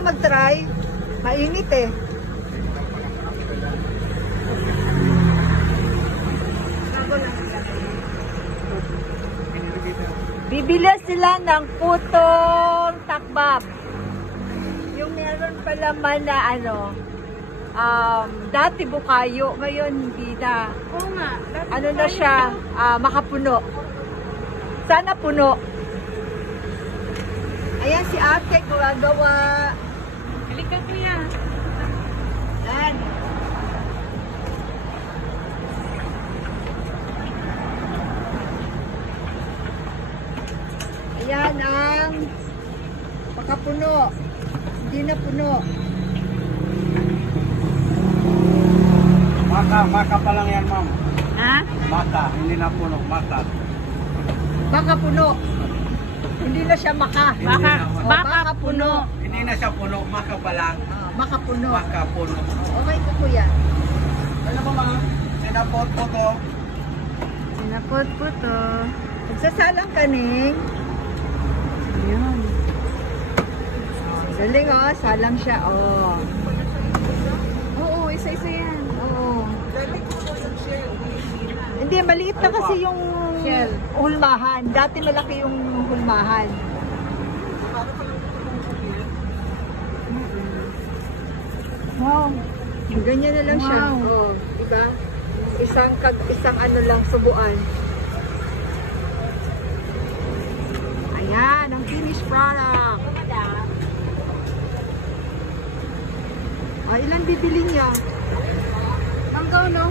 kayo mag-try. Mainit eh. Bibili sila ng putong takbab. Yung meron pa laman na ano, dati bukayo, ngayon hindi na. Oo nga. Ano na siya, makapuno. Sana puno. Ayan si ate, gumagawa. Halika kuya. Yan. Ayan ang makapuno. Hindi na puno. Maka pa lang yan, ma'am. Ha? Maka, hindi na puno, maka. Baka puno. Hindi na siya maka. Baka puno. Hindi na siya puno, maka pa lang. Makapuno. Maka puno. Okay po kuya. Ano ba, ma'am? Sinapot po to. Sinapot po to. Magsasalang kaning. Ayun. Galing oh, salang siya oh. Oo, isa-isa yan. Oo. Hindi, maliit na kasi yung Shell. hulmahan. Dati malaki yung hulmahan. Wow. Ganyan na lang siya. Wow. Oh, diba? Isang ano lang, subuan. Ayan, ang finished product. Ilan bibili niya? Hanggang no?